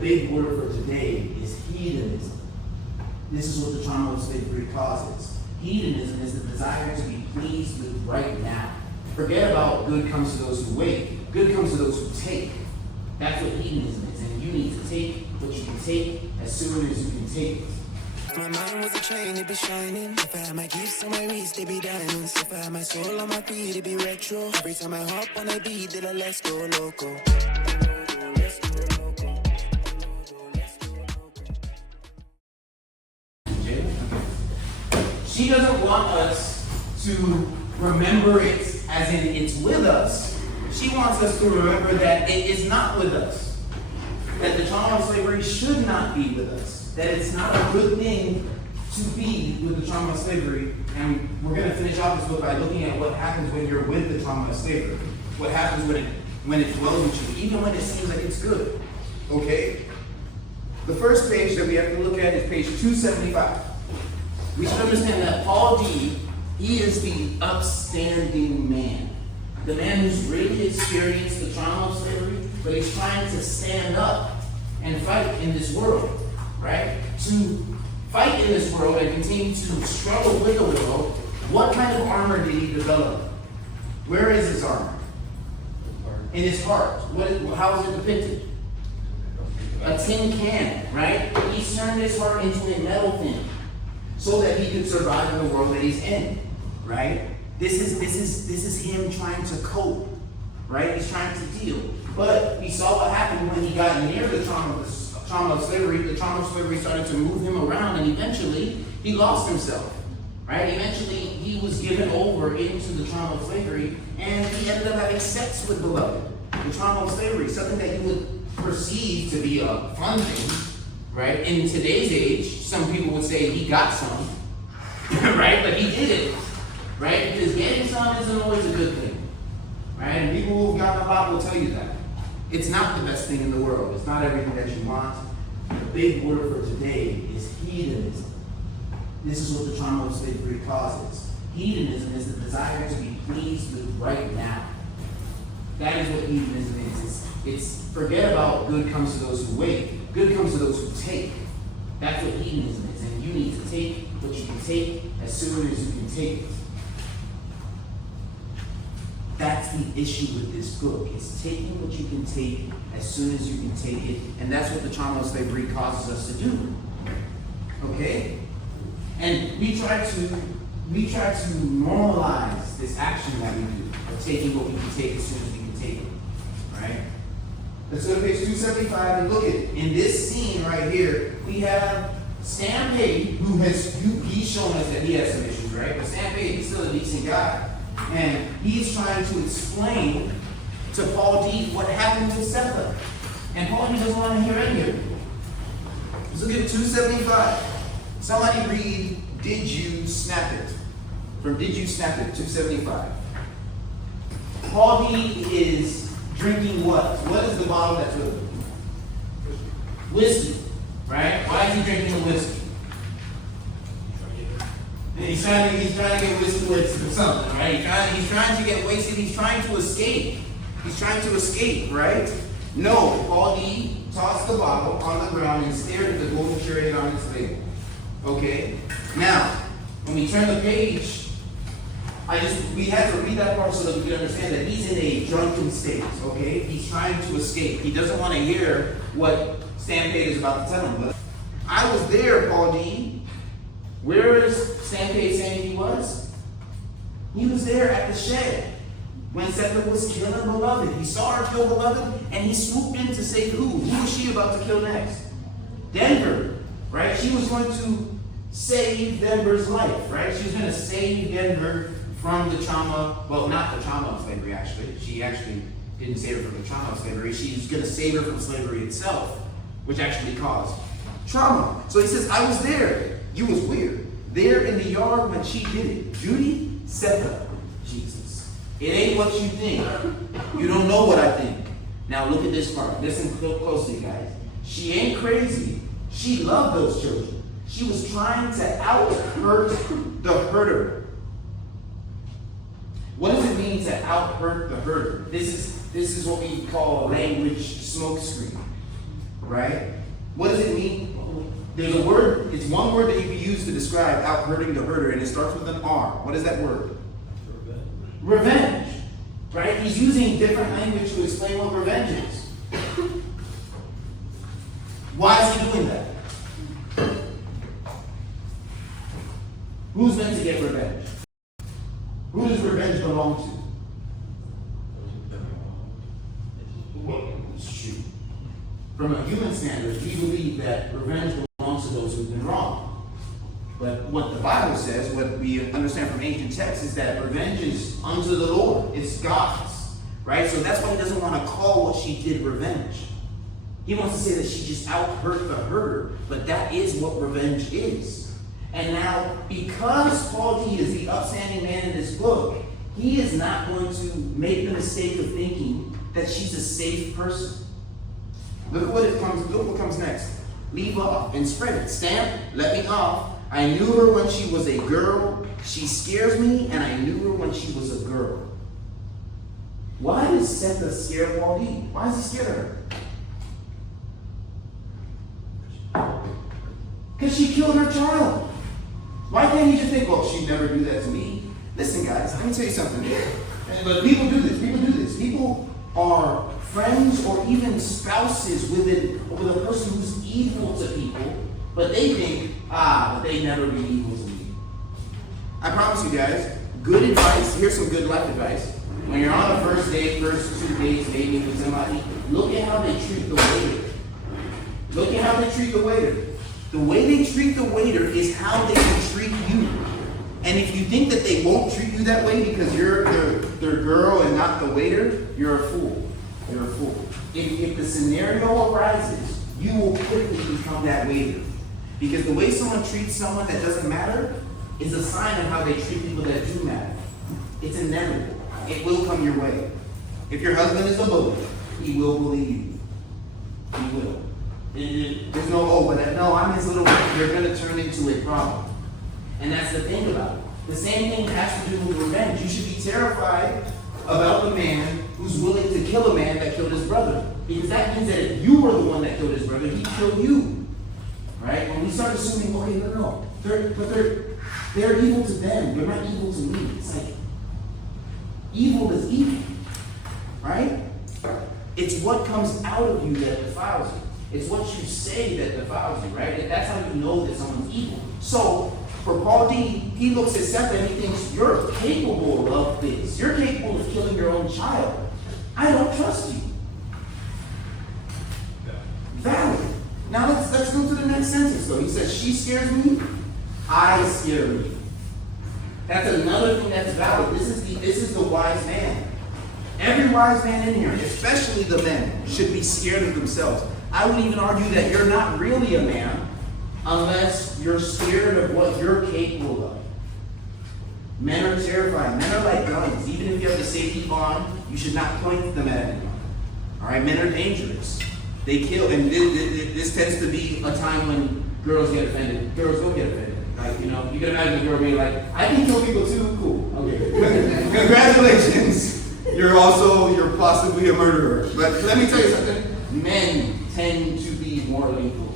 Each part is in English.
big word for today is heathenism. This is what the trauma of slavery causes. Heathenism is the desire to be pleased with right now. Forget about good comes to those who wait. Good comes to those who take. That's what heathenism is. And you need to take what you can take as soon as you can take it. My mind was a train, it be shining. If I had my gifts on my wrist, they be diamonds. If I had my soul on my feet, it be retro. Every time I hop on a beat, they like, let's go loco. She doesn't want us to remember it as in it's with us. She wants us to remember that it is not with us. That the trauma of slavery should not be with us. That it's not a good thing to be with the trauma of slavery. And we're going to finish off this book by looking at what happens when you're with the trauma of slavery. What happens when it dwells with you, even when it seems like it's good. Okay? The first page that we have to look at is page 275. We should understand that Paul D, he is the upstanding man. The man who's really experienced the trauma of slavery, but he's trying to stand up and fight in this world, right? To fight in this world and continue to struggle with the world, what kind of armor did he develop? Where is his armor? In his heart. How is it depicted? A tin can, right? He's turned his heart into a metal thing so that he could survive in the world that he's in, right? This is him trying to cope, right? He's trying to deal. But we saw what happened when he got near the trauma of slavery. The trauma of slavery started to move him around, and eventually he lost himself, right? Eventually he was given over into the trauma of slavery, and he ended up having sex with beloved. The trauma of slavery, something that you would perceive to be a fun thing, right? In today's age, some people would say he got some, right? But he did it, right? Because getting some isn't always a good thing, right? And people who've gotten a lot will tell you that. It's not the best thing in the world. It's not everything that you want. The big word for today is heathenism. This is what the trauma of slavery causes. Heathenism is the desire to be pleased with right now. That is what heathenism is. It's forget about good comes to those who wait. Good comes to those who take. That's what heathenism is. And you need to take what you can take as soon as you can take it. That's the issue with this book. It's taking what you can take as soon as you can take it. And that's what the trauma of slavery causes us to do. Okay? And we try to normalize this action that we do of taking what we can take as soon as we can take it. Right? Let's go to page 275 and look at it. In this scene right here, we have Stampede, he's showing us that he has some issues, right? But Stampede, he's still a decent guy. And he's trying to explain to Paul D what happened to Sethe. And Paul D doesn't want to hear any of it. Let's look at 275. Somebody read Did You Snap It? From Did You Snap It, 275. Paul D is drinking what? What is the bottle that's with him? Whiskey, right? Why is he drinking the whiskey? He's trying to get whiskey with something, right? He's trying to get wasted. He's trying to escape. He's trying to escape, right? No, Paul D tossed the bottle on the ground and stared at the golden chariot on its label. Okay? Now, when we turn the page, we had to read that part so that we could understand that he's in a drunken state, okay? He's trying to escape. He doesn't want to hear what Stampede is about to tell him. But I was there, Paul D. Where is Stampede saying he was? He was there at the shed when Sethe was killing beloved. He saw her kill beloved, and he swooped in to save who? Who was she about to kill next? Denver, right? She was going to save Denver's life, right? She was going to save Denver from the trauma, well, not the trauma of slavery, actually. She actually didn't save her from the trauma of slavery. She's going to save her from slavery itself, which actually caused trauma. So he says, I was there. You was weird. There in the yard when she did it. Judy, Sethe, Jesus. It ain't what you think. You don't know what I think. Now look at this part. Listen closely, guys. She ain't crazy. She loved those children. She was trying to out-hurt the herder. What does it mean to out-hurt the herder? This is what we call a language smokescreen. right? What does it mean? There's a word, it's one word that you can use to describe out hurting the hurter, and it starts with an R. What is that word? Revenge. Right? He's using different language to explain what revenge is. Why is he doing that? Who's meant to get revenge? Who does revenge belong to? Shoot. From a human standard, we believe that revenge belongs to those who've been wronged. But what the Bible says, what we understand from ancient texts, is that revenge is unto the Lord. It's God's. Right? So that's why he doesn't want to call what she did revenge. He wants to say that she just out-hurt the hurter. But that is what revenge is. And now, because Paul D is the upstanding man in this book, he is not going to make the mistake of thinking that she's a safe person. Look what comes next. Leave off and spread it. Stamp, let me off. I knew her when she was a girl. She scares me, and I knew her when she was a girl. Why does Sethe scare Paul D? Why is he scared of her? Because she killed her child. Why can't he just think, well, she'd never do that to me? Listen, guys, let me tell you something. But people do this. People are friends or even spouses with a person who's evil to people, but they think, but they never be evil to me. I promise you guys, good advice, here's some good life advice. When you're on a first date, first 2 dates, dating with somebody, look at how they treat the waiter. Look at how they treat the waiter. The way they treat the waiter is how they can treat you. And if you think that they won't treat you that way because you're their girl and not the waiter, you're a fool. You're a fool. If the scenario arises, you will quickly become that waiter. Because the way someone treats someone that doesn't matter is a sign of how they treat people that do matter. It's inevitable. It will come your way. If your husband is a bully, he will bully you. He will. There's no, I'm his little one. You're going to turn into a problem. And that's the thing about it. The same thing has to do with revenge. You should be terrified about the man who's willing to kill a man that killed his brother. Because that means that if you were the one that killed his brother, he'd kill you. Right? When we start assuming, okay, no. They're evil to them. They're not evil to me. It's like, evil is evil. Right? It's what comes out of you that defiles you. It's what you say that defiles you, right? That's how you know that someone's evil. So, for Paul D, he looks at Sethe and he thinks, you're capable of this. You're capable of killing your own child. I don't trust you. Valid. Now let's go to the next sentence though. He says, she scares me, I scare me. That's another thing that's valid. This is the wise man. Every wise man in here, especially the men, should be scared of themselves. I would even argue that you're not really a man unless you're scared of what you're capable of. Men are terrifying. Men are like guns. Even if you have the safety on, you should not point them at anyone. All right, men are dangerous. They kill, and this tends to be a time when girls get offended. Girls don't get offended. Like, you can imagine a girl being like, I can kill people too. Cool. Okay. Congratulations. You're possibly a murderer. But let me tell you something. Men tend to be morally cruel,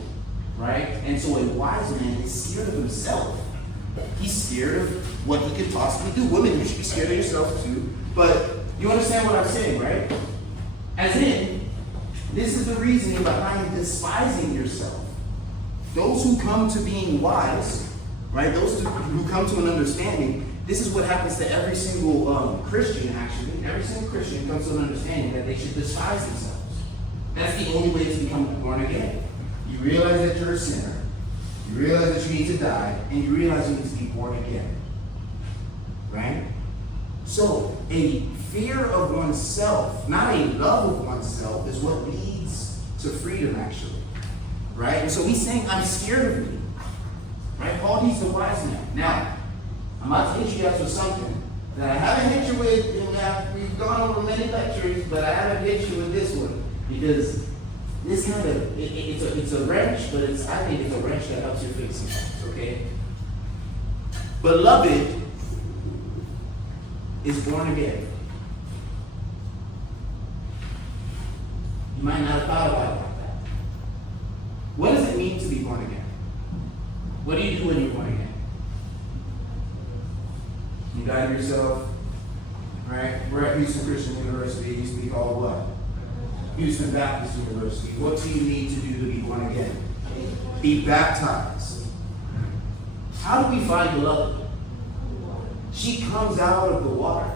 right? And so a wise man is scared of himself. He's scared of what he could possibly do. Women, you should be scared of yourself too. But you understand what I'm saying, right? As in, this is the reasoning behind despising yourself. Those who come to being wise, right? Those who come to an understanding, this is what happens to every single Christian, actually. Every single Christian comes to an understanding that they should despise themselves. That's the only way to become born again. You realize that you're a sinner. You realize that you need to die. And you realize you need to be born again. Right? So, a fear of oneself, not a love of oneself, is what leads to freedom, actually. Right? And so he's saying, I'm scared of me. Right? Paul D's the wise man. Now, I'm about to hit you guys with something that I haven't hit you with. We've gone over many lectures, but I haven't hit you with this one. Because this kind of, it's a wrench, but I think it's a wrench that helps you fix things, okay? Beloved is born again. You might not have thought about it like that. be born again? What do you do when you're born again? You die to yourself, right? We're at Houston Christian University. It used to be called what? Houston Baptist University. What do you need to do to be born again? Be baptized. How do we find beloved? She comes out of the water.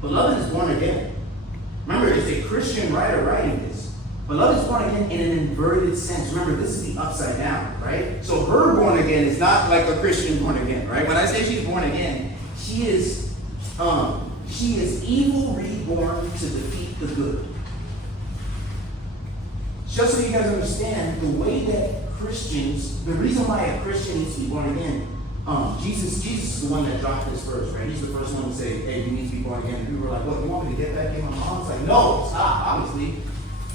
Beloved is born again. Remember, it's a Christian writer writing this. Beloved is born again in an inverted sense. Remember, this is the upside down, right? So her born again is not like a Christian born again, right? When I say she's born again, she is evil reborn to defeat the good. Just so you guys understand, the way that Christians, the reason why a Christian needs to be born again, Jesus is the one that dropped this verse, right? He's the first one to say, hey, you need to be born again. And people were like, what, you want me to get back in my mom? It's like, no, stop, obviously.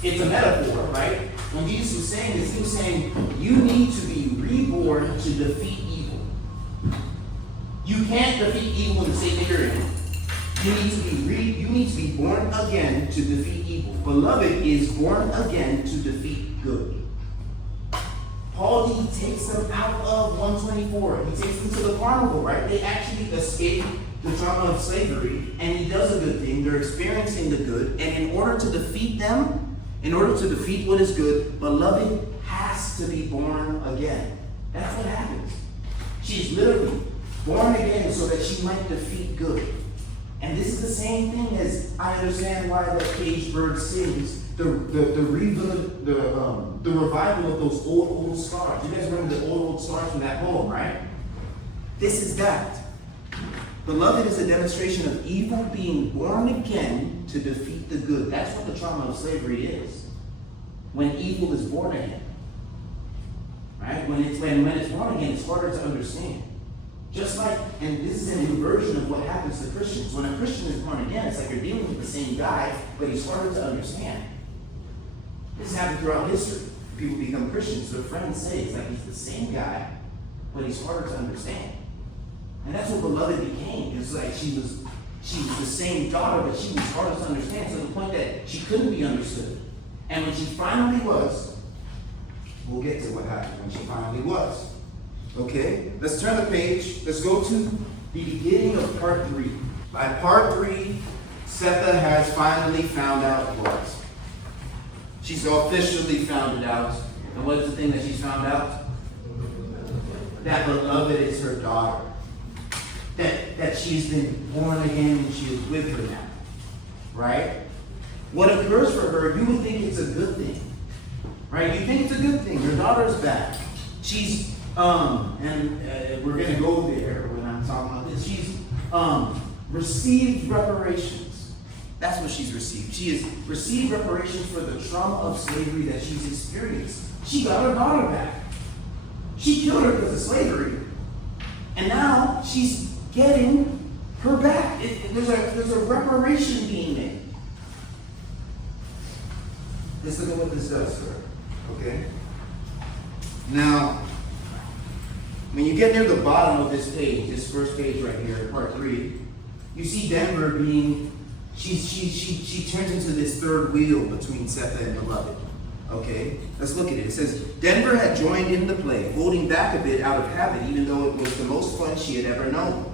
It's a metaphor, right? When Jesus was saying this, he was saying, you need to be reborn to defeat evil. You can't defeat evil in the state that you're in. You need to be born again to defeat evil. Beloved is born again to defeat good. Paul, he takes them out of 124. He takes them to the carnival, right? They actually escape the trauma of slavery, and he does a good thing. They're experiencing the good, and in order to defeat them, in order to defeat what is good, beloved has to be born again. That's what happens. She's literally born again so that she might defeat good. And this is the same thing as I understand why the caged bird sings, the revival of those old scars. You guys remember the old scars from that poem, right? This is that. Beloved is a demonstration of evil being born again to defeat the good. That's what the trauma of slavery is. When evil is born again. Right? When it's born again, it's harder to understand. Just like, and this is an inversion of what happens to Christians. When a Christian is born again, it's like you're dealing with the same guy, but he's harder to understand. This happened throughout history. People become Christians. Their friends say it's like he's the same guy, but he's harder to understand. And that's what beloved became. It's like she was the same daughter, but she was harder to understand to the point that she couldn't be understood. And when she finally was, we'll get to what happened when she finally was. Okay, let's turn the page. Let's go to the beginning of part 3. By part 3, Sethe has finally found out what? She's officially found it out. And what is the thing that she's found out? That beloved is her daughter. That she's been born again and she is with her now. Right? What occurs for her, you would think it's a good thing. Right? You think it's a good thing. Your daughter's back. She's we're going to go there when I'm talking about this. She's received reparations. That's what she's received. She has received reparations for the trauma of slavery that she's experienced. She got her daughter back. She killed her because of slavery. And now she's getting her back. There's a reparation being made. Let's look at what this does for her. Okay? Now, when you get near the bottom of this page, this first page right here, part 3, you see Denver being, she turns into this third wheel between Sethe and beloved. Okay, let's look at it. It says, Denver had joined in the play, holding back a bit out of habit, even though it was the most fun she had ever known.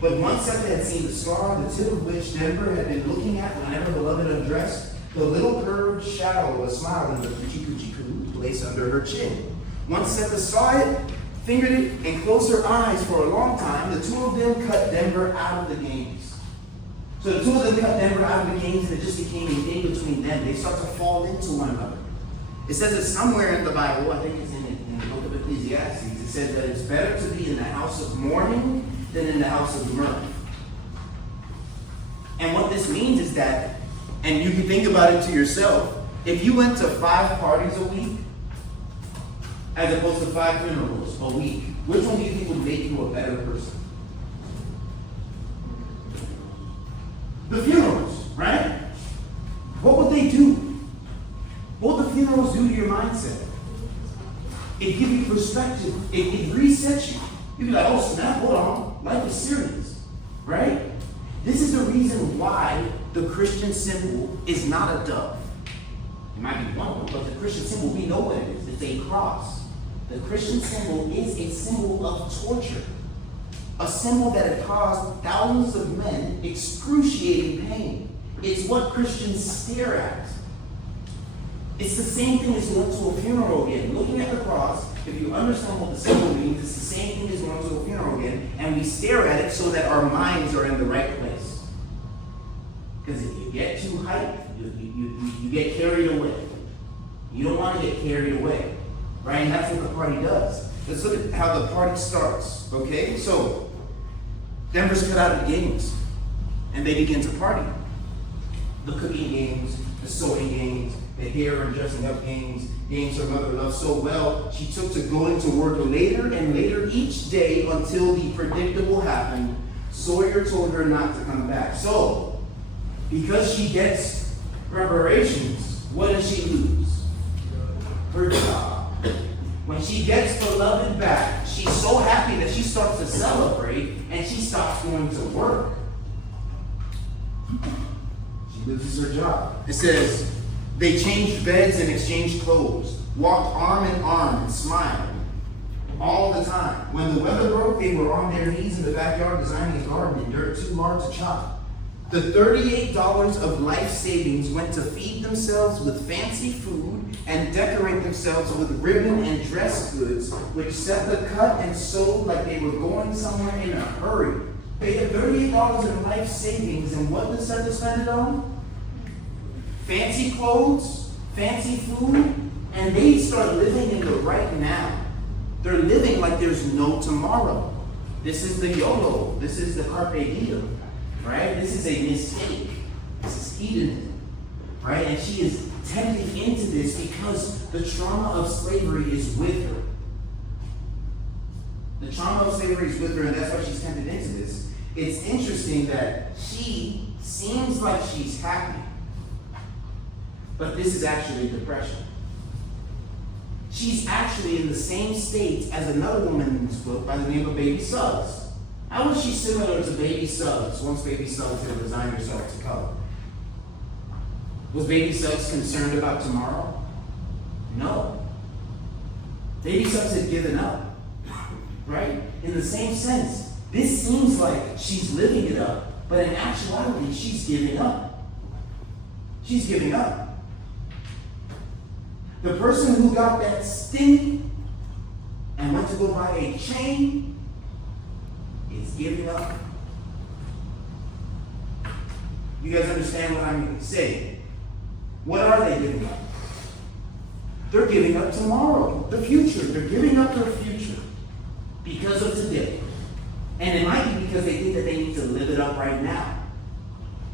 But once Sethe had seen the scar, the tip of which Denver had been looking at whenever beloved undressed, the little curved shadow of a smile in the coochie place under her chin. Once Sethe saw it, fingered it, and closed her eyes for a long time, the two of them cut Denver out of the games. So the two of them cut Denver out of the games, and it just became a game between them. They start to fall into one another. It says it somewhere in the Bible, I think it's in the book of Ecclesiastes, it says that it's better to be in the house of mourning than in the house of mirth. And what this means is that, and you can think about it to yourself, if you went to 5 parties a week, as opposed to 5 funerals a week, which one do you think would make you a better person? The funerals, right? What would they do? What would the funerals do to your mindset? It gives you perspective. It resets you. You'd be like, oh snap, hold on. Life is serious, right? This is the reason why the Christian symbol is not a dove. It might be one, but the Christian symbol, we know what it is. It's a cross. The Christian symbol is a symbol of torture. A symbol that had caused thousands of men excruciating pain. It's what Christians stare at. It's the same thing as going to a funeral again. Looking at the cross, if you understand what the symbol means, it's the same thing as going to a funeral again, and we stare at it so that our minds are in the right place. Because if you get too hyped, you get carried away. You don't want to get carried away, right? And that's what the party does. Let's look at how the party starts, okay? So, Denver's cut out of games, and they begin to party. The cooking games, the sewing games, the hair and dressing up games, games her mother loved so well, she took to going to work later and later each day until the predictable happened. Sawyer told her not to come back. So, because she gets reparations, what does she lose? Her job. When she gets beloved back, she's so happy that she starts to celebrate and she stops going to work. She loses her job. It says, they changed beds and exchanged clothes, walked arm in arm and smiled all the time. When the weather broke, they were on their knees in the backyard designing a garden in dirt too large to chop. The $38 of life savings went to feed themselves with fancy food and decorate themselves with ribbon and dress goods, which Sethe cut and sewed like they were going somewhere in a hurry. They had $38 in life savings, and what does Sethe spend it on? Fancy clothes, fancy food, and they start living in the right now. They're living like there's no tomorrow. This is the YOLO. This is the carpe diem, right? This is a mistake. This is heathenism, right? And she is tempted into this because the trauma of slavery is with her. The trauma of slavery is with her, and that's why she's tempted into this. It's interesting that she seems like she's happy, but this is actually depression. She's actually in the same state as another woman in this book by the name of Baby Suggs. How is she similar to Baby Suggs once Baby Suggs had resigned herself to color? Was Baby Suggs concerned about tomorrow? No. Baby Suggs had given up, right? In the same sense, this seems like she's living it up, but in actuality, she's giving up. She's giving up. The person who got that sting and went to go buy a chain is giving up. You guys understand what I'm saying? What are they giving up? They're giving up tomorrow, the future. They're giving up their future because of today. And it might be because they think that they need to live it up right now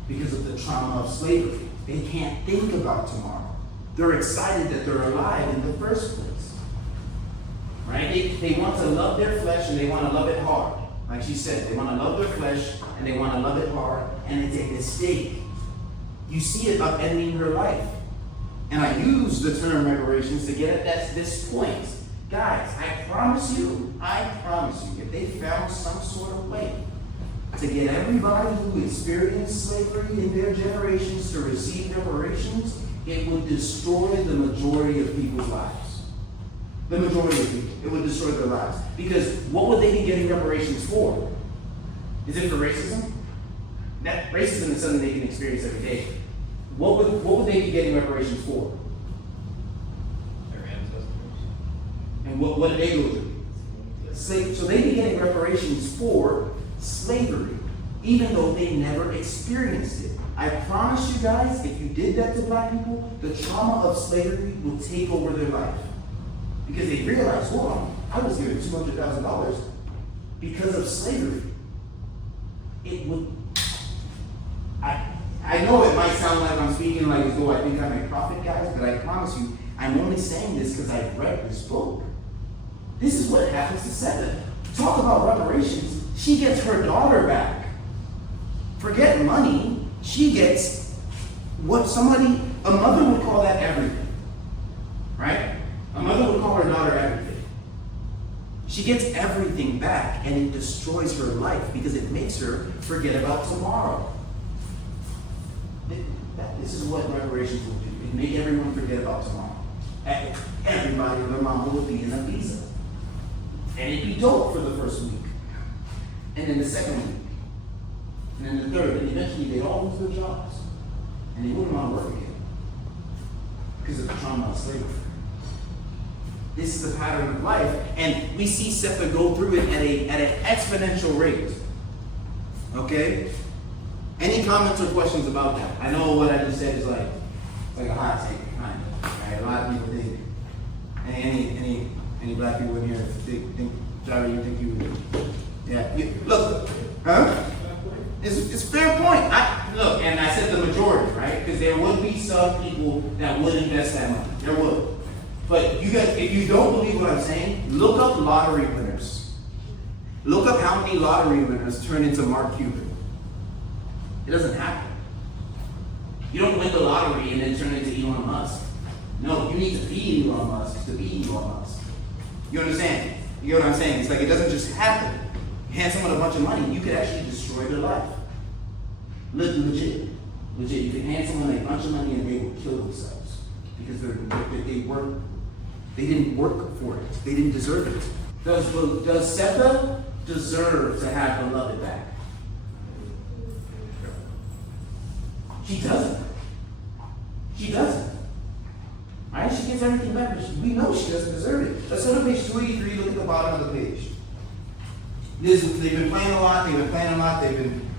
because of the trauma of slavery. They can't think about tomorrow. They're excited that they're alive in the first place. Right? They want to love their flesh and they want to love it hard. Like she said, they want to love their flesh and they want to love it hard, and it's a mistake. You see it upending her life. And I use the term reparations to get at this point. Guys, I promise you, if they found some sort of way to get everybody who experienced slavery in their generations to receive reparations, it would destroy the majority of people's lives. The majority of people. It would destroy their lives. Because what would they be getting reparations for? Is it for racism? That racism is something they can experience every day. What would they be getting reparations for? Their ancestors. And what did they go through? So they'd be getting reparations for slavery, even though they never experienced it. I promise you guys, if you did that to black people, the trauma of slavery will take over their life. Because they realize, hold on, I was given $200,000 because of slavery. It would, I know it might sound like I'm speaking like as though I think I'm a prophet, guys, but I promise you, I'm only saying this because I've read this book. This is what happens to Sethe. Talk about reparations. She gets her daughter back. Forget money. She gets what a mother would call that everything. Right? A mother would call her daughter everything. She gets everything back, and it destroys her life because it makes her forget about tomorrow. This is what reparations will do. It'd make everyone forget about tomorrow. Everybody and their mama would be in a visa. And it'd be dope for the first week. And then the second week. And then the third. And eventually they'd all lose their jobs. And they wouldn't want to work again. Because of the trauma of slavery. This is the pattern of life. And we see Sethe go through it at an exponential rate. Okay? Any comments or questions about that? I know what I just said is like a hot take, kind of. Right? A lot of people think. Any black people in here think Jared, you think you would? Yeah. Look, huh? It's a fair point. Look, and I said the majority, right? Because there would be some people that would invest that money. There would. But you guys, if you don't believe what I'm saying, look up lottery winners. Look up how many lottery winners turn into Mark Cuban. It doesn't happen. You don't win the lottery and then turn into Elon Musk. No, you need to feed Elon Musk to be Elon Musk. You understand? You get what I'm saying? It's like it doesn't just happen. You hand someone a bunch of money, you could actually destroy their life. Legit. You can hand someone a bunch of money and they will kill themselves. Because they didn't work for it. They didn't deserve it. Does Sethe deserve to have beloved back? She doesn't. She doesn't. Right? She gets everything back, but we know she doesn't deserve it. Let's go to page 283, look at the bottom of the page. They've been playing a lot, they've been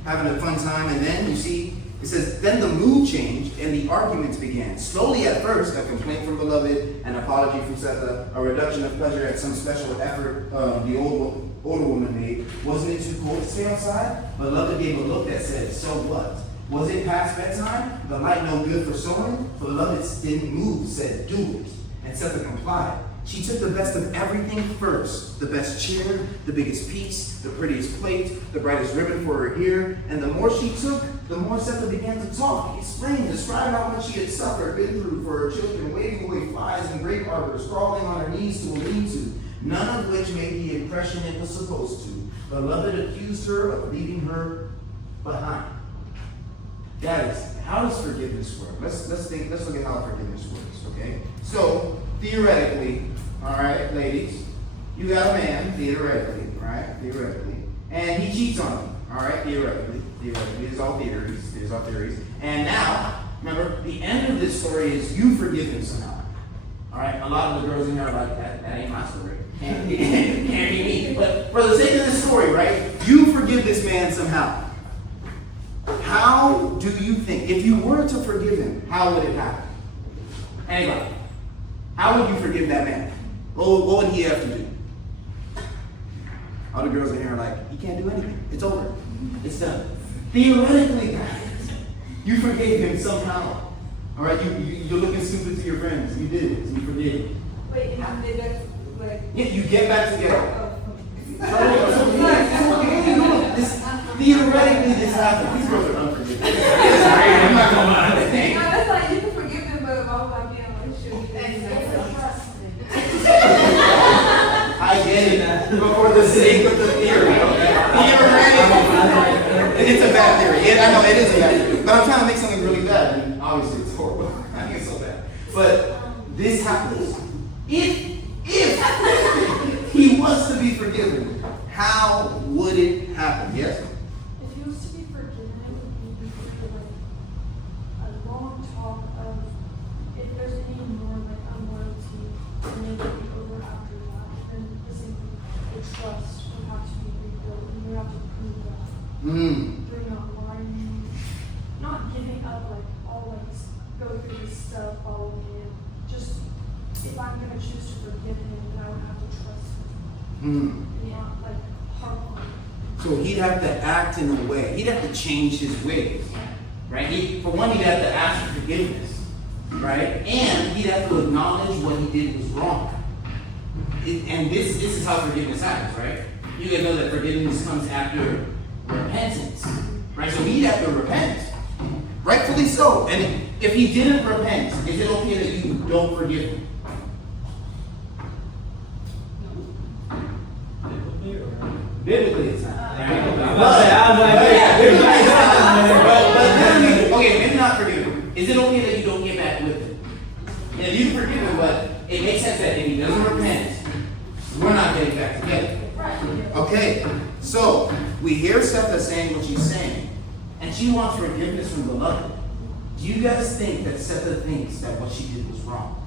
having a fun time, and then you see, it says, then the mood changed and the arguments began. Slowly at first, a complaint from beloved, an apology from Sethe, a reduction of pleasure at some special effort the older woman made. Wasn't it too cold to stay outside? Beloved gave a look that said, so what? Was it past bedtime? The light no good for sewing? Beloved didn't move, said, do it. And Sethe complied. She took the best of everything first. The best chair, the biggest piece, the prettiest plate, the brightest ribbon for her ear. And the more she took, the more Sethe began to talk, explain, describe how much she had suffered, been through for her children, waving away flies and grape arbors, crawling on her knees to a lean-to, none of which made the impression it was supposed to. Beloved accused her of leaving her behind. Guys, how does forgiveness work? Let's look at how forgiveness works, okay? So, theoretically, all right, ladies, you got a man, theoretically, and he cheats on you, all right, theoretically, these are all theories, and now, remember, the end of this story is you forgive him somehow, all right? A lot of the girls in here are like, that ain't my story, can't be me, but for the sake of this story, right, you forgive this man somehow. How do you think, if you were to forgive him, how would it happen? Anybody? How would you forgive that man? What would he have to do? All the girls in here are like, he can't do anything. It's over. It's done. Theoretically, guys, you forgave him somehow. All right, you're looking stupid to your friends. You did it. So you forgave. Wait, and they like? Yeah, you get back together. Theoretically, this happened. These girls are unforgiving. I'm not going to lie. No, that's like you can forgive them, but why would I be in a relationship? I get it, but for the sake of the theory, it's a bad theory. I know it is a bad theory, but I'm trying to make something really bad, and obviously it's horrible. I think it's so bad. But this happens. If he was to be forgiven, how would it happen? Yes? If he was to be forgiven, it would be like a long talk of if there's any more like unloyalty, then it would be over after that. Then the same thing, the trust would have to be rebuilt, and you have to prove that. Through not lying, not giving up, like always go through this stuff, follow me, and just if I'm gonna choose to forgive him, then I would have to trust him. Yeah, like harp on him. So he'd have to act in a way. He'd have to change his ways, right? For one, he'd have to ask for forgiveness, right? And he'd have to acknowledge what he did was wrong. And this is how forgiveness happens, right? You guys know that forgiveness comes after repentance, right? So he'd have to repent, rightfully so. And if he didn't repent, is it okay that you don't forgive him? Biblically, it's not. But maybe not forgive him. Is it okay that you don't get back with him? makes sense that if he doesn't repent, we're not getting back together. Okay, so we hear Sethe saying what she's saying, and she wants forgiveness from the beloved. Do you guys think that Sethe thinks that what she did was wrong?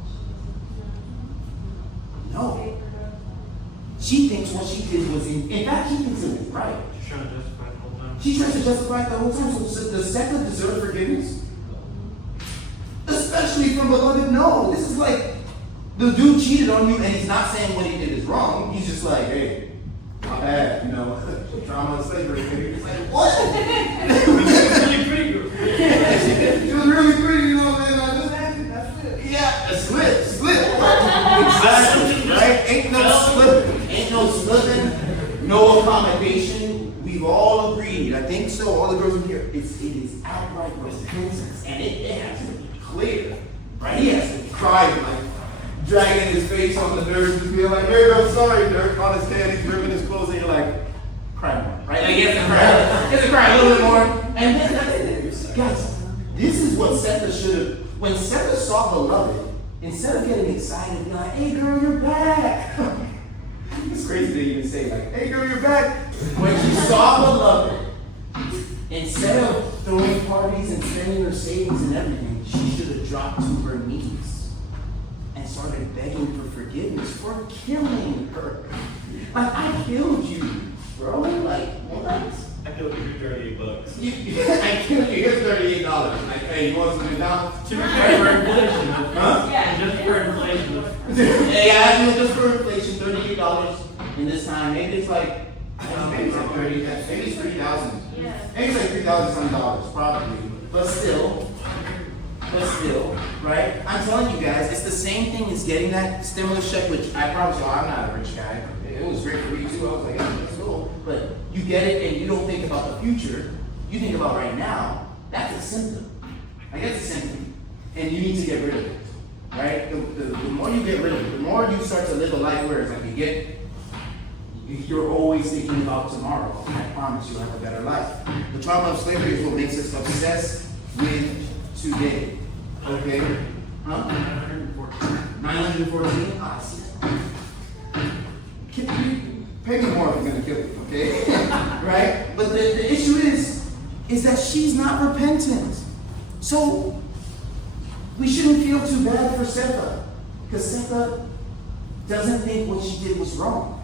No. She thinks what she did was in fact, she thinks it was right. She's trying to justify it the whole time. She tries to justify it the whole time. So does Sethe deserve forgiveness? Especially from beloved? No. This is like the dude cheated on you and he's not saying what he did is wrong. He's just like, hey, my bad, you know, trauma and slavery. It's like, what? It was really pretty good. It was really pretty, you know, man. I just acted, that's it. Yeah, a slip. Exactly, right? Ain't no slipping, no accommodation. We've all agreed, I think so, all the girls in here, it is outright repentance, and it has to be clear, right? He has to cry, like, dragging his face on the dirt and being like, hey, I'm sorry, Dirk, on his head, he's ripping his clothes, and you're like, cry more, right? Like, he has to cry. He has to cry a little bit more. And then, guys, this is what Sethe should have, when Sethe saw beloved, instead of getting excited, be like, hey, girl, you're back. It's crazy to even say, like, hey, girl, you're back. When she saw beloved, instead of throwing parties and spending her savings and everything, she should have dropped to her knees and started begging for forgiveness for killing her. Like, I killed you, bro. Like, what? I feel like you're $38. I killed you. Here's $38. Like, hey, you want something down? To repair for inflation. Huh? Yeah. Just for inflation. Hey, I do just for inflation, $38 in this time. Maybe it's like, maybe it's like 30, maybe it's 3,000. Yeah. Maybe it's like 3,000 some dollars, probably. But still, right? I'm telling you guys, it's the same thing as getting that stimulus check, which I promise you, I'm not a rich guy. It was great for me too. I was like, oh, that's cool. But you get it and you don't think about the future. You think about right now. That's a symptom. Like, that's a symptom. And you need to get rid of it. Right? The more you get rid of it, the more you start to live a life where it's like you're always thinking about tomorrow. I promise you'll have a better life. The trauma of slavery is what makes us obsessed with today. Okay? Huh? 914? Ah, see that? Pay me more if you're going to kill me, okay? Right? But the issue is that she's not repentant. So, we shouldn't feel too bad for Sethe, because Sethe doesn't think what she did was wrong.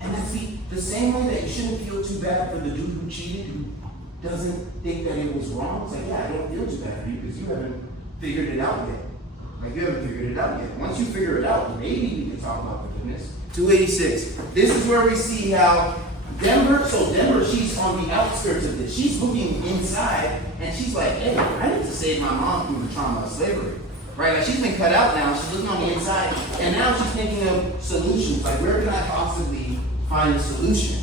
And that's the same way that you shouldn't feel too bad for the dude who cheated, who doesn't think that it was wrong. It's like, yeah, I don't feel too bad for you because you haven't figured it out yet. Like, you haven't figured it out yet. Once you figure it out, maybe we can talk about forgiveness. 286. This is where we see how Denver, she's on the outskirts of this. She's looking inside, and she's like, hey, I need to save my mom from the trauma of slavery. Right? Like, she's been cut out now. She's looking on the inside, and now she's thinking of solutions. Like, where can I possibly find a solution?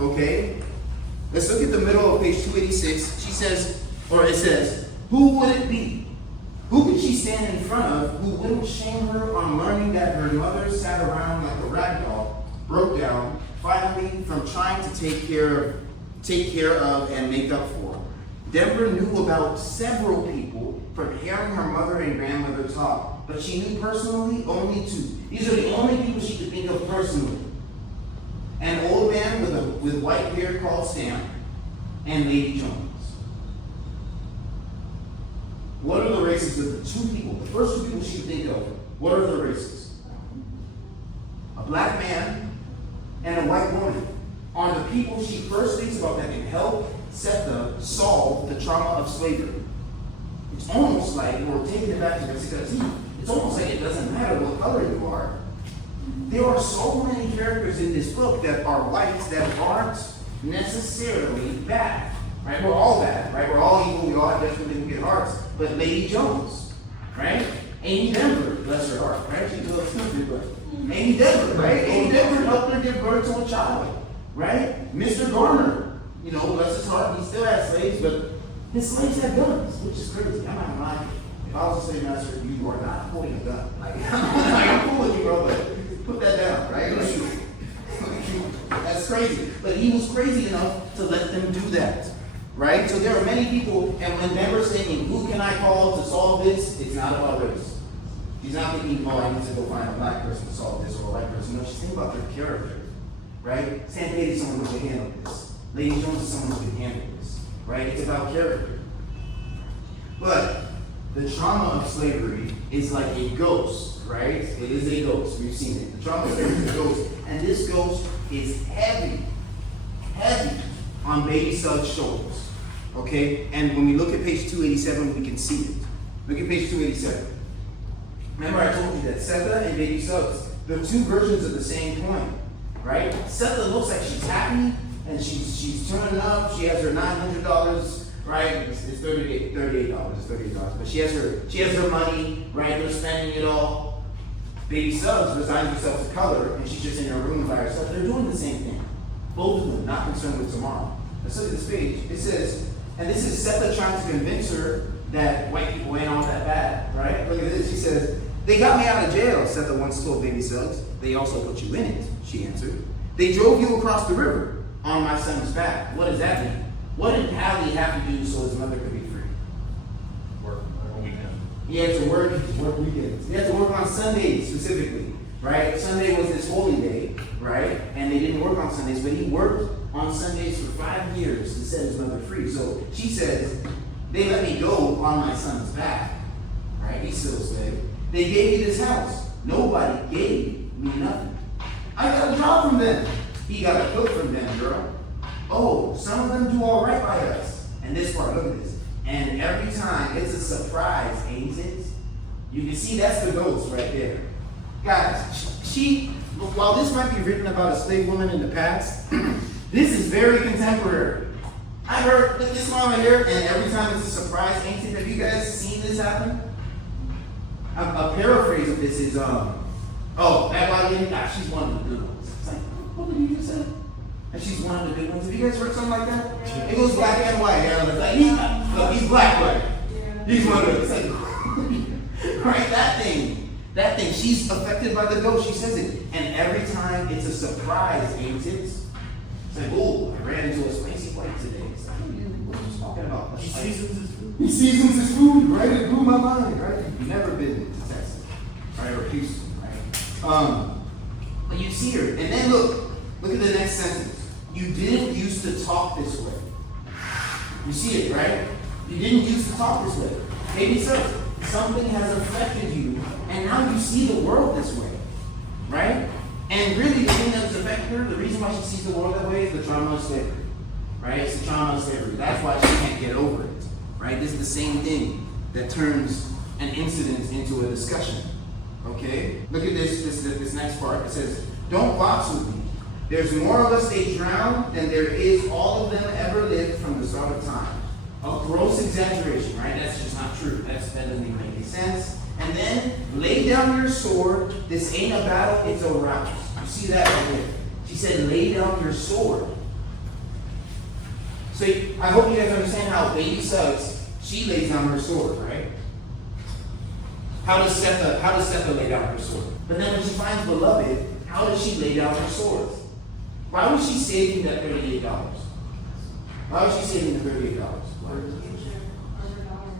Okay? Let's look at the middle of page 286. She says, or it says, who would it be? Who could she stand in front of who wouldn't shame her on learning that her mother sat around like a rag doll, broke down, finally from trying to take care of and make up for? Denver knew about several people from hearing her mother and grandmother talk, but she knew personally only two. These are the only people she could think of personally. An old man with white hair called Sam, and Lady Jones. What are the races of the two people? The first two people she could think of, what are the races? A black man and a white woman are the people she first thinks about that can help Sethe solve the trauma of slavery. It's almost like, we're taking it back to Mexico. It's almost like it doesn't matter what color you are. There are so many characters in this book that are whites that aren't necessarily bad. Right? We're all bad, right? We're all evil, we all have different wicked hearts. But Lady Jones, right? Amy Denver, bless her heart, right? She's a little stupid, but Amy Denver, right? Amy Denver helped her give birth to a child, right? Mr. Garner, you know, bless his heart, he still had slaves, but his slaves had guns, which is crazy. I'm not gonna lie. If I was a slave master, you are not holding a gun. Like, I'm cool with you, bro, but put that down, right? That's crazy. But he was crazy enough to let them do that. Right? So there are many people, and when Denver's saying, who can I call to solve this? It's not about race. She's not thinking, oh, I need to go find a black person to solve this or a white person. No, she's thinking about their character, right? Santa Fe is someone who can handle this. Lady Jones is someone who can handle this, right? It's about character. But the trauma of slavery is like a ghost, right? It is a ghost. We've seen it. The trauma of slavery is a ghost. And this ghost is heavy on Baby Suggs' shoulders, okay? And when we look at page 287, we can see it. Look at page 287. Remember I told you that Sethe and Baby Suggs, they're two versions of the same coin, right? Sethe looks like she's happy and she's turning up. She has her $900, right? It's $38. It's $38. But she has her money, right? They're spending it all. Baby Suggs resigns herself to color and she's just in her room by herself. They're doing the same thing. Both of them not concerned with tomorrow. Let's look at this page. It says, and this is Sethe trying to convince her that white people ain't all that bad, right? Look at this. She says, they got me out of jail, Sethe once told Baby Suggs. They also put you in it, she answered. They drove you across the river on my son's back. What does that mean? What did Hallie have to do so his mother could be free? Work on weekend. He had to work weekends. He had to work on Sundays specifically, right? Sunday was his holy day, right? And they didn't work on Sundays, but he worked on Sundays for 5 years to set his mother free. So she says, they let me go on my son's back, right? He's still a slave. They gave me this house. Nobody gave me nothing. I got a job from them. He got a cook from them, girl. Oh, some of them do all right by us. And this part, look at this. And every time, it's a surprise, ain't it? You can see that's the ghost right there. Guys, while this might be written about a slave woman in the past, this is very contemporary. I heard this mama here, and every time it's a surprise, ain't it? Have you guys seen this happen? A paraphrase of this is, that white lady, she's one of the good ones. It's like, what did you just say? And she's one of the good ones. Have you guys heard something like that? Yeah. It goes black and white. It's like, he's black, right? Yeah. He's one of them. It's like, right, that thing, she's affected by the ghost. She says it. And every time it's a surprise, ain't it? It's like, oh, I ran into a spicy plate today. It's like, what are you talking about? He seasons his food. He seasons his food, right? It blew my mind, right? You've never been to Texas, right? Or Houston, right? But you see her, and then look at the next sentence. You didn't used to talk this way. You see it, right? You didn't used to talk this way. Maybe something has affected you, and now you see the world this way, right? And really, the thing that's affected her, the reason why she sees the world that way is the trauma of slavery, right? It's the trauma of slavery. That's why she can't get over it. Right? This is the same thing that turns an incident into a discussion. Okay? Look at this next part. It says, don't box with me. There's more of us they drown than there is all of them ever lived from the start of time. A gross exaggeration, right? That's just not true. That doesn't even make any sense. And then, lay down your sword. This ain't a battle, it's a rout. You see that right there? She said, lay down your sword. So I hope you guys understand how Baby Suggs, she lays down her sword, right? How does Sethe lay down her sword? But then when she finds beloved, how does she lay down her sword? Why was she saving that $38? Why was she saving the $38?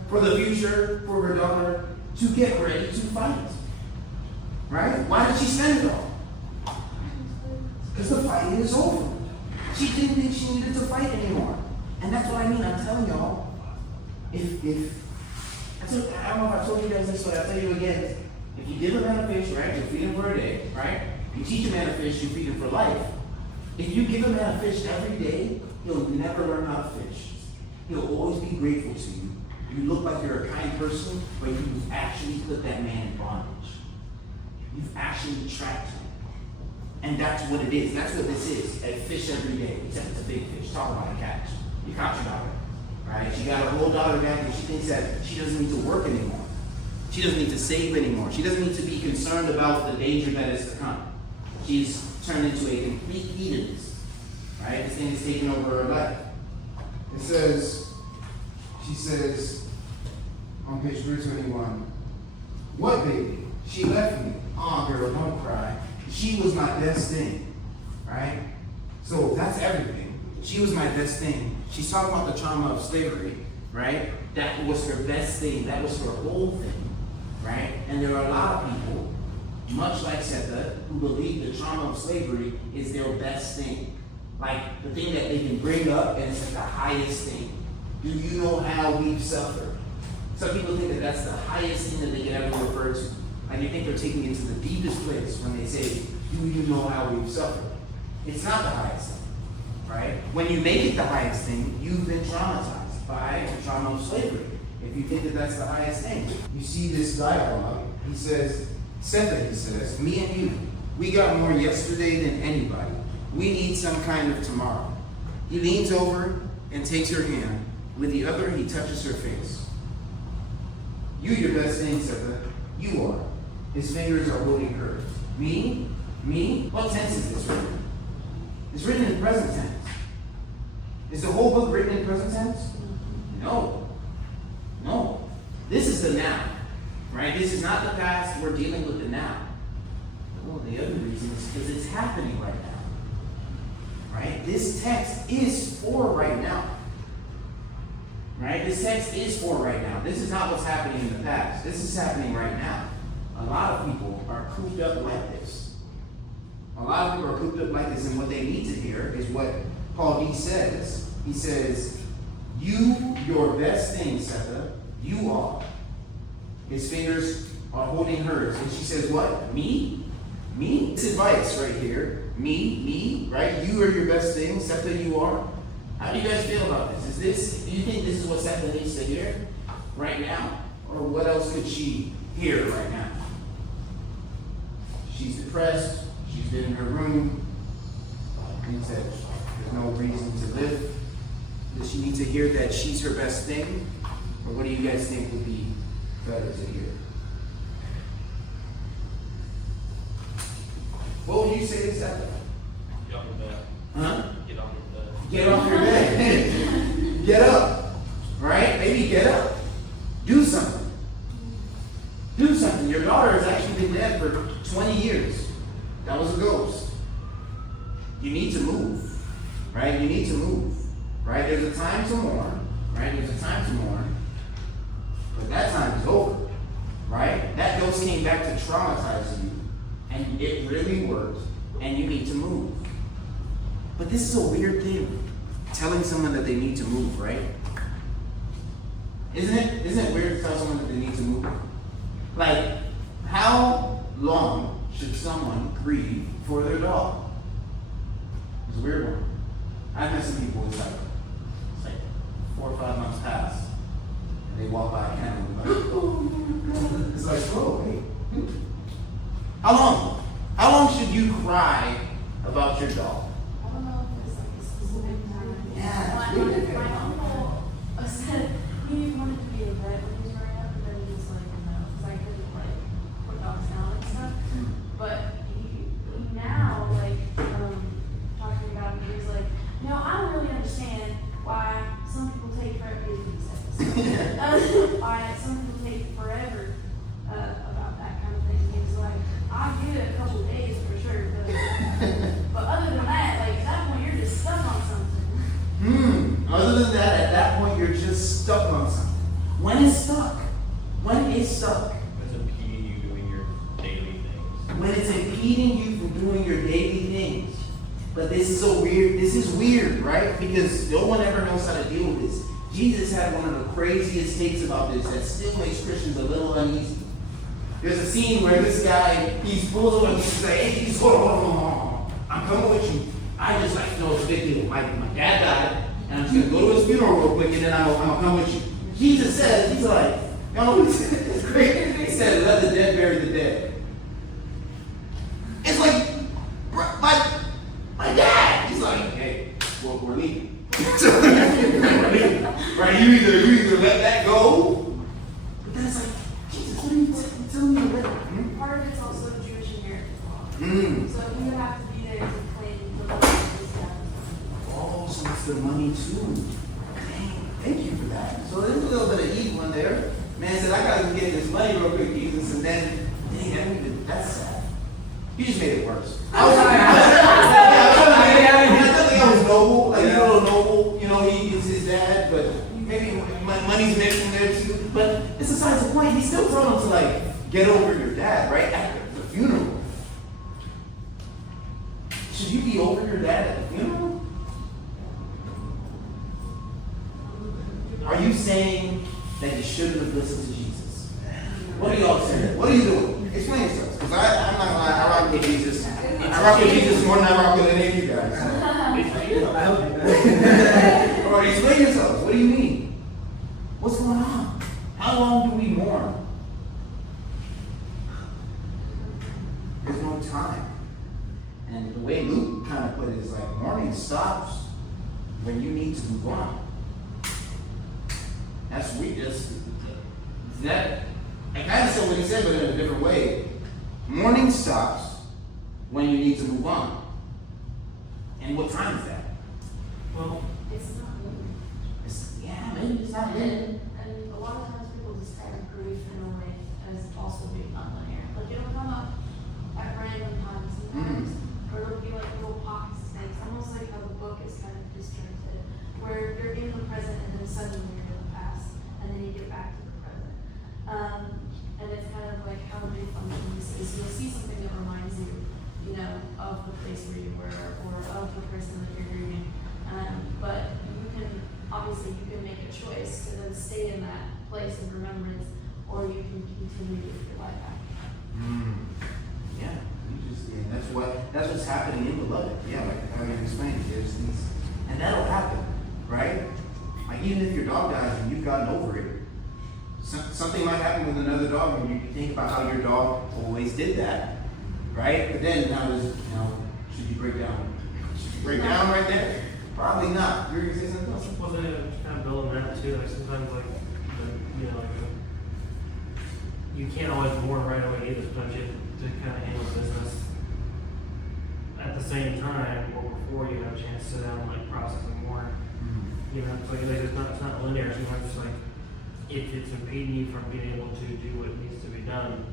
For the future, for her daughter, to get ready to fight. Right? Why did she spend it all? Because the fight is over. She didn't think she needed to fight anymore. And that's what I mean. I'm telling y'all, I don't know if I told you guys this, but I'll tell you again. If you give a man a fish, right, you feed him for a day, right? You teach a man a fish, you feed him for life. If you give a man a fish every day, he'll never learn how to fish. He'll always be grateful to you. You look like you're a kind person, but you've actually put that man in bondage. You've actually trapped him. And that's what it is. That's what this is. A fish every day, except it's a big fish. Talk about a catch. You caught your daughter, right? She got her whole daughter back and she thinks that she doesn't need to work anymore. She doesn't need to save anymore. She doesn't need to be concerned about the danger that is to come. She's turned into a complete hedonist, right? This thing is taking over her life. It says, she says on page 321, what baby? She left me. Oh, girl, don't cry. She was my best thing, right? So that's everything. She was my best thing. She's talking about the trauma of slavery, right? That was her best thing. That was her whole thing. right? And there are a lot of people, much like Sethe, who believe the trauma of slavery is their best thing. Like the thing that they can bring up and it's like the highest thing. Do you know how we've suffered? Some people think that that's the highest thing that they can ever refer to. Like they think they're taking it to the deepest place when they say, do you know how we've suffered? It's not the highest thing, right? When you make it the highest thing, you've been traumatized by the trauma of slavery. If you think that that's the highest thing. You see this dialogue, he says, Sethe, he says, me and you, we got more yesterday than anybody. We need some kind of tomorrow. He leans over and takes her hand. With the other, he touches her face. You your best thing, Sethe. You are. His fingers are holding hers. Me? Me? What tense is this written? It's written in present tense. Is the whole book written in present tense? No. No. This is the now. Right? This is not the past. We're dealing with the now. Well, the other reason is because it's happening right now. Right? This text is for right now. Right? This text is for right now. This is not what's happening in the past. This is happening right now. A lot of people are cooped up like this. A lot of people are cooped up like this, and what they need to hear is what Paul D says. He says, you, your best thing, Sethe, you are. His fingers are holding hers. And she says, what? Me? Me? This advice right here. Me, right? You are your best thing, Sethe, you are. How do you guys feel about this? Do you think this is what Sethe needs to hear right now? Or what else could she hear right now? She's depressed. She's been in her room. Thinks that there's no reason to live. Does she need to hear that she's her best thing? Or what do you guys think would be better to hear? What would you say to Sethe? Get off your bed. Huh? Get off your bed. Get off your bed. Get up. Right? Maybe get up. Do something. Do something. Your daughter has actually been dead for 20 years. That was a ghost. You need to move. Right? You need to move. Right? There's a time to mourn. Right? There's a time to mourn. But that time is over. Right? That ghost came back to traumatize you. And it really worked. And you need to move. But this is a weird thing. Telling someone that they need to move, right? Isn't it weird to tell someone that they need to move? Like, how long should someone grieve for their dog? It's a weird one. I've met some people who's like 4 or 5 months past, and they walk by a kennel and like, it's like, oh, hey. How long should you cry about your dog? I don't know if it's like a specific time. Yeah, My uncle said he wanted to be a vet when he was growing up, but then he was like, no, because I couldn't like put dogs down and stuff. But he now like talking about it, he was like, I don't really understand why some people take forever why some people take forever about that kind of thing. He was like, I get it a couple of days for sure, but other than that, like at that point you're just stuck on something. Other than that, at that point you're just stuck on something. When is stuck? When is stuck? It's impeding you doing your daily things. When it's impeding you from doing your daily things. But this is weird, right? Because no one ever knows how to deal with this. Jesus had one of the craziest takes about this that still makes Christians a little uneasy. There's a scene where this guy, he pulls over and he's like, hey, Jesus, hold on. I'm coming with you. I just like, no, it's a big deal. My dad died, and I'm just going to go to his funeral real quick, and then I'm going to come with you. Jesus says, he's like, what he said? It's great. He said, let the dead bury the dead. It's like, my dad. He's like, hey, well, we're leaving. Right? You either let that go, but then it's like, Jesus, what are you telling me to let? Part of it's also Jewish inheritance law. So we have to be there to claim the money of this guy. Oh, so it's the money too. Dang, thank you for that. So there's a little bit of evil in there. Man said, I gotta get this money real quick, Jesus, and then, dang, that's sad. You just made it worse. I think I was noble, like a little noble, he is his dad, but maybe money's mixed in there too. But it's besides the point, he's still thrown him to like get over your dad, right? At the funeral. Should you be over your dad at the funeral? Are you saying that you shouldn't have listened to Jesus? What are y'all saying? What are you doing? Explain yourselves. Because I'm not lying. I rock with Jesus. I rock with Jesus more than I rock with any of you guys. All right, explain yourselves. What do you mean? What's going on? How long do we mourn? There's no time. And the way Luke kind of put it is like mourning stops when you need to move on. That's sweet. That I kind of said what he said, but in a different way. Mourning stops when you need to move on. And what time is that? Well, It's not really. Maybe it's not good. And a lot of times people describe grief in a way as also being nonlinear. Like it'll come up at random times sometimes, or it'll be like little pockets of things, almost like how the book is kind of disjointed, where you're in the present and then suddenly you're in the past, and then you get back to the present. And it's kind of like how they function these days. You'll see something that reminds you, you know, of the place where you were, or of the person that you're grieving. But you can, obviously, you can make a choice to then stay in that place of remembrance, or you can continue with your life after that. Yeah, that's what's happening in beloved. Yeah, like how you explained, there's these, and that'll happen, right? Like even if your dog dies and you've gotten over it, something might happen with another dog, and you think about how your dog always did that, right? But then now should you break down? Should you break down right there? Probably not. You're gonna say something else? well, then kind of building that too. Like sometimes, you can't always mourn right away either. Sometimes you have to kind of handle business at the same time or before you have a chance to sit down and like process and mourn. You know, it's not linear. Sometimes it's like if it's impeding you from being able to do what needs to be done,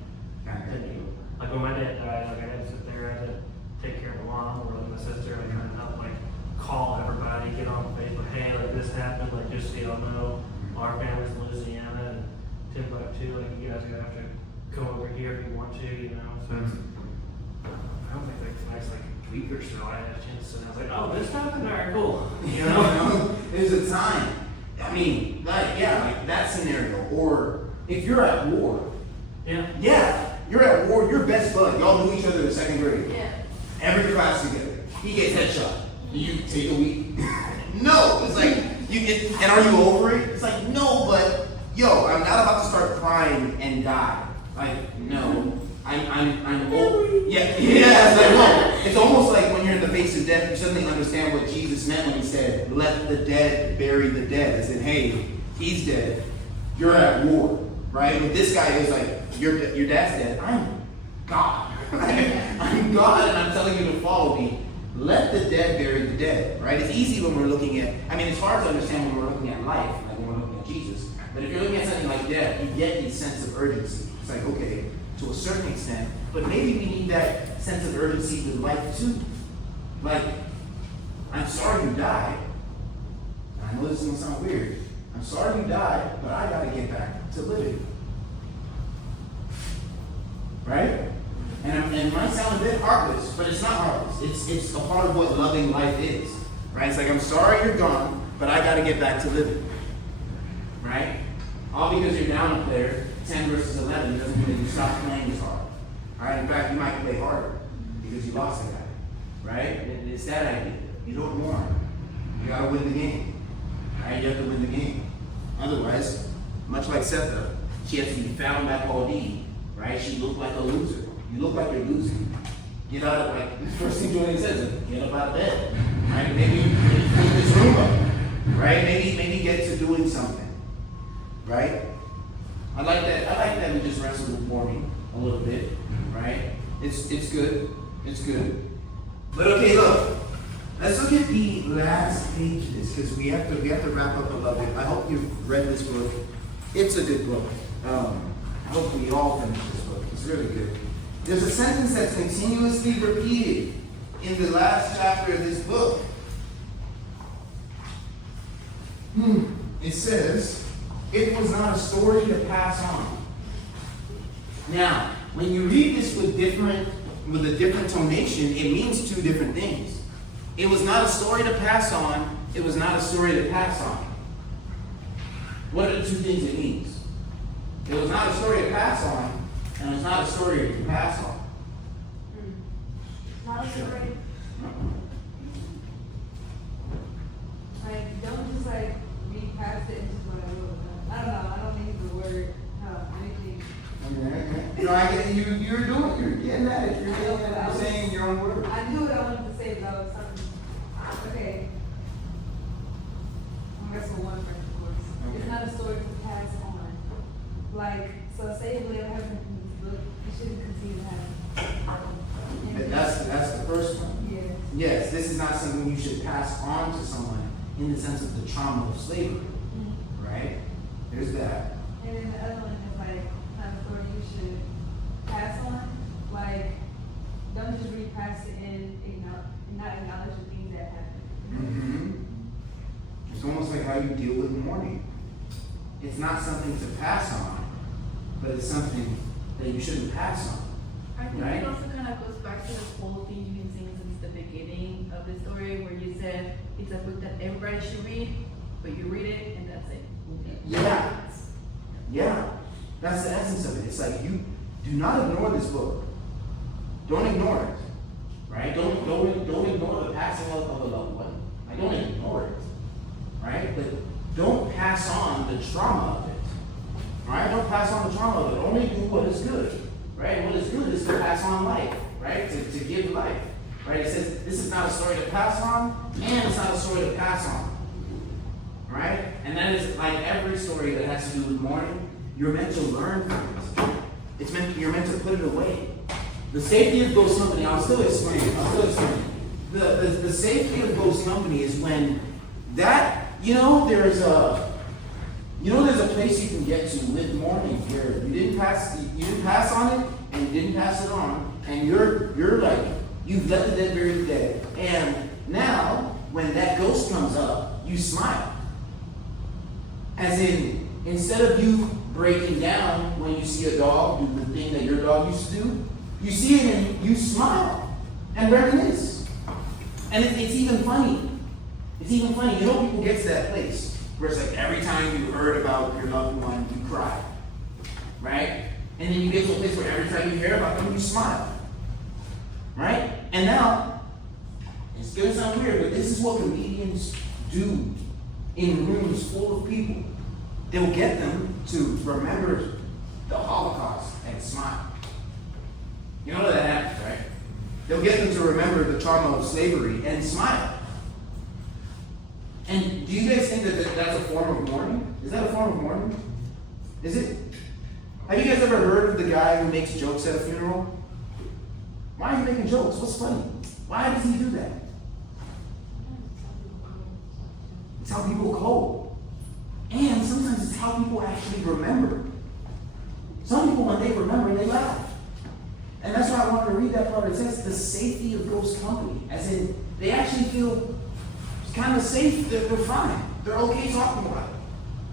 then you, like when my dad died, like I had to sit there, I had to take care of my mom or my sister, and kind of help like call everybody, get on Facebook, hey, like this happened, like just so y'all know, our family's in Louisiana and Timbuktu, like you guys are gonna have to come over here if you want to, you know. So it's, I don't think like the next like week or so I had a chance to, and I was like, oh, this happened, alright, cool, you know. There's a time. I mean, like that scenario, or if you're at war. Yeah, you're at war. You're best bud. Y'all knew each other in second grade. Yeah. Every class together. He gets headshot. You take a week. No, it's like you get. And are you over it? It's like no, but yo, I'm not about to start crying and die. Like no, I'm old. Yeah. It's like no. It's almost like when you're in the face of death, you suddenly understand what Jesus meant when he said, "Let the dead bury the dead." As in, hey, he's dead. You're at war, right? But this guy is like, your dad's dead. I'm God. I'm God, and I'm telling you to follow me. Let the dead bury the dead, right? It's easy when we're looking at, it's hard to understand when we're looking at life, like when we're looking at Jesus. But if you're looking at something like death, you get this sense of urgency. It's like, okay, to a certain extent, but maybe we need that sense of urgency with life too. Like, I'm sorry you died. I know this is going to sound weird. I'm sorry you died, but I got to get back to living. Right? And it might sound a bit heartless, but it's not heartless. It's a part of what loving life is. Right? It's like, I'm sorry you're gone, but I got to get back to living. Right? All because you're down up there, 10 versus 11, doesn't mean that you stop playing as hard. Right? In fact, you might play harder because you lost a guy. Right? It's that idea. You don't mourn. You got to win the game. Right? You have to win the game. Otherwise, much like Sethe, she has to be found by Paul. Right? She looked like a loser. You look like you're losing. Get out of, like, the first thing Julian says is, get up out of bed. Right? Maybe clean this room up. Right? Maybe get to doing something. Right? I like that we just wrestle with mourning a little bit. Right? It's good. It's good. But okay, look. Let's look at the last page of this, because we have to wrap up, beloved. I hope you've read this book. It's a good book. I hope we all finish this book. It's really good. There's a sentence that's continuously repeated in the last chapter of this book. It says, it was not a story to pass on. Now, when you read this with a different tonation, it means two different things. It was not a story to pass on. It was not a story to pass on. What are the two things it means? It was not a story to pass on, and it's not a story to pass on. Not a story. Like, don't just like read past it and just whatever. I don't know. I don't need the word anything. Okay. No, I get you're getting at it. You're saying your own word. I knew what I wanted to say, but I was something. Okay. I'm gonna go one first, of course. It's not a story to pass on. Like, so say if whatever happens in this book, it shouldn't continue to happen. But that's the first one. Yeah. Yes, this is not something you should pass on to someone in the sense of the trauma of slavery, right? There's that. And then the other one is like, kind of story you should pass on. Like, don't just read past it and not acknowledge the things that happen. It's almost like how you deal with mourning. It's not something to pass on, but it's something that you shouldn't pass on. I think Right. it also kind of goes back to this whole thing you've been saying since the beginning of the story, where you said it's a book that everybody should read, but you read it and that's it. Yeah. Yeah. That's the essence of it. It's like you do not ignore this book. Don't ignore it. Right? Don't ignore the passing of a loved one. I don't ignore it. Right? But don't pass on the trauma of it. Right? Don't pass on the trauma of it. Only do what is good. Right? What is good is to pass on life. Right? To give life. Right? It says this is not a story to pass on, and it's not a story to pass on. Right? And that is like every story that has to do with mourning. You're meant to learn from it. You're meant to put it away. The safety of ghost company, I'll still explain. The safety of ghost company is when that, there's a place you can get to with mourning where you didn't pass on it and you didn't pass it on, and you're like, you've let the dead bury the dead. And now, when that ghost comes up, you smile. As in, instead of you breaking down when you see a dog do the thing that your dog used to do, you see it and you smile and reminisce. And it's even funny. It's even funny. People get to that place where it's like every time you heard about your loved one, you cry. Right? And then you get to a place where every time you hear about them, you smile. Right? And now, it's going to sound weird, but this is what comedians do in rooms full of people. They'll get them to remember the Holocaust and smile. You know that happens, right? They'll get them to remember the trauma of slavery and smile. And do you guys think that that's a form of mourning? Is that a form of mourning? Is it? Have you guys ever heard of the guy who makes jokes at a funeral? Why are you making jokes? What's funny? Why does he do that? It's how people cope. And sometimes it's how people actually remember. Some people, when they remember, they laugh. And that's why I wanted to read that part. It says the safety of ghost company. As in, they actually feel kind of safe. They're fine. They're okay talking about it.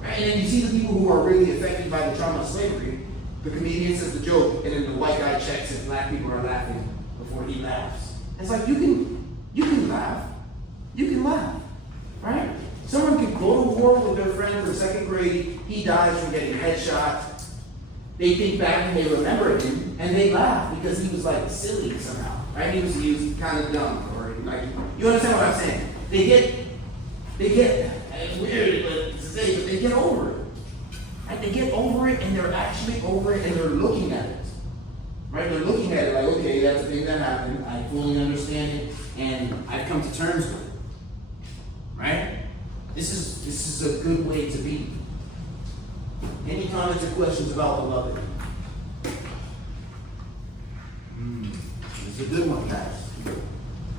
Right? And then you see the people who are really affected by the trauma of slavery. The comedian says the joke, and then the white guy checks if black people are laughing before he laughs. It's like you can laugh. You can laugh. Right? Someone could go to war with their friend in second grade. He dies from getting headshot. They think back and they remember him, and they laugh because he was like silly somehow, right? He was kind of dumb, or like, you understand what I'm saying? They get, it's weird to say, but they get over it. Right? They get over it, and they're actually over it, and they're looking at it. Right? They're looking at it like, okay, that's a thing that happened. I fully understand it, and I've come to terms with it. Right? This is a good way to be. Any comments or questions about beloved? This is a good one, guys.